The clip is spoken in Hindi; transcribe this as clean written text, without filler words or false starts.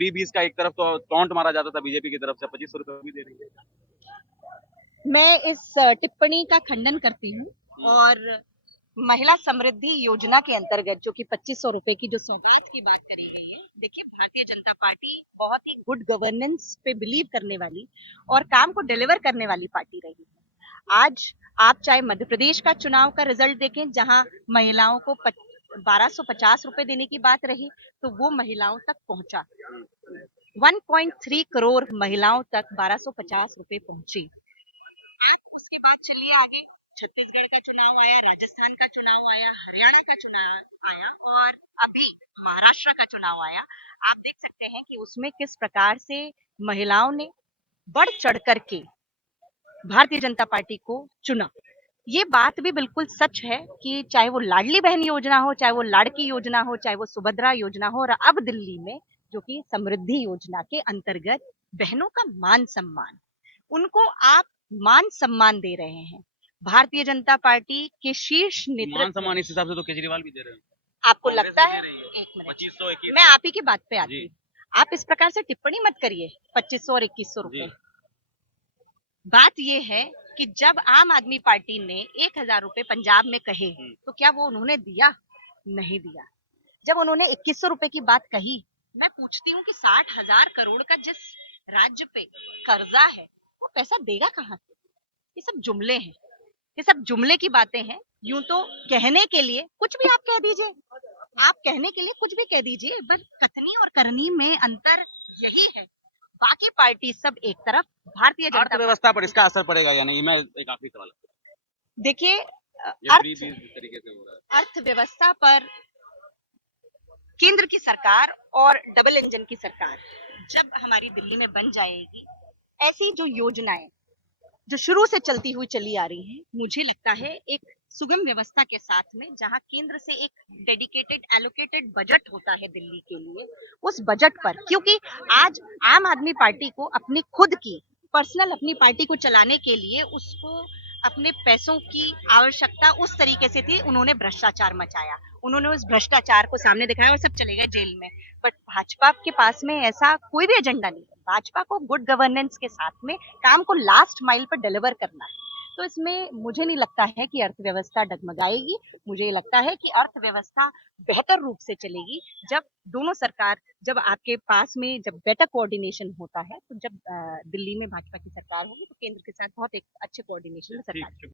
फ्री-बीज का एक तरफ तो टॉन्ट मारा जाता था बीजेपी की तरफ से, 2500 रुपए भी दे रही है। मैं इस टिप्पणी का खंडन करती हूँ और महिला समृद्धि योजना के अंतर्गत जो कि 2500 रुपए की जो सौगात की बात करी गई है, देखिए भारतीय जनता पार्टी बहुत ही गुड गवर्नेंस पे बिलीव करने वाली और काम को डिलीवर करने वाली पार्टी रही है। आज आप चाहे मध्य प्रदेश का चुनाव का रिजल्ट देखें, जहां महिलाओं को 1250 रुपए देने की बात रही, तो वो महिलाओं तक पहुंचा। 1.3 करोड़ महिलाओं तक 1250 रुपए पहुंची। आप उसके बाद चलिए आगे, छत्तीसगढ़ का चुनाव आया, राजस्थान का चुनाव आया, हरियाणा का चुनाव आया और अभी महाराष्ट्र का चुनाव आया। आप देख सकते हैं कि उसमें किस प्रकार से महिलाओं ने बढ़ चढ़ करके भारतीय जनता पार्टी को चुना। ये बात भी बिल्कुल सच है कि चाहे वो लाडली बहन योजना हो, चाहे वो लाड़की योजना हो, चाहे वो सुभद्रा योजना हो, और अब दिल्ली में जो कि समृद्धि योजना के अंतर्गत बहनों का मान सम्मान, उनको आप मान सम्मान दे रहे हैं। भारतीय जनता पार्टी के शीर्ष मान नेतृत्व, सम्मान इस हिसाब से तो केजरीवाल भी दे रहे हैं। आपको कांग्रेस लगता भी है? दे रही है। एक मिनट, 2500 2100 मैं आप ही की बात पे आती जी। हूँ। आप इस प्रकार से टिप्पणी मत करिए। 2500 और 2100 रुपए, जी। बात यह है कि जब आम आदमी पार्टी ने 1000 रुपए पंजाब में कहे, तो क्या वो उन्होंने दिया? नहीं दिया। जब उन्होंने 2100 रुपए की बात कही, मैं पूछती हूँ कि 60,000 करोड़ का जिस राज्य पे कर्जा है, वो पैसा देगा कहाँ से? ये सब जुमले हैं, ये सब जुमले की बातें हैं। यूं तो कहने के लिए कुछ भी आप कह दीजिए, आप कहने के लिए कुछ भी कह दीजिए, बस कथनी और करनी में अंतर यही है। बाकी पार्टी सब एक तरफ, भारतीय जनता अर्थव्यवस्था पर इसका असर पड़ेगा या नहीं? मैं एक आखिरी सवाल, देखिए, ये फ्री-बीज तरीके से हो रहा है। अर्थव्यवस्था पर केंद्र की सरकार और डबल इंजन की सरकार जब हमारी दिल्ली में बन जाएगी, ऐसी जो योजनाएं जो शुरू से चलती हुई चली आ रही हैं, मुझे लगता है एक सुगम व्यवस्था के साथ में, जहां केंद्र से एक डेडिकेटेड एलोकेटेड बजट होता है दिल्ली के लिए, उस बजट पर, क्योंकि आज आम आदमी पार्टी को अपनी खुद की पर्सनल अपनी पार्टी को चलाने के लिए उसको अपने पैसों की आवश्यकता उस तरीके से थी, उन्होंने भ्रष्टाचार मचाया, उन्होंने उस भ्रष्टाचार को सामने दिखाया और सब चले गए जेल में। बट भाजपा के पास में ऐसा कोई भी एजेंडा नहीं है। भाजपा को गुड गवर्नेंस के साथ में काम को लास्ट माइल पर डिलीवर करना है। तो इसमें मुझे नहीं लगता है कि अर्थव्यवस्था डगमगाएगी। मुझे ये लगता है कि अर्थव्यवस्था बेहतर रूप से चलेगी जब दोनों सरकार, जब आपके पास में जब बेटर कोऑर्डिनेशन होता है, तो जब दिल्ली में भाजपा की सरकार होगी तो केंद्र के साथ बहुत एक अच्छे कोऑर्डिनेशन में सरकार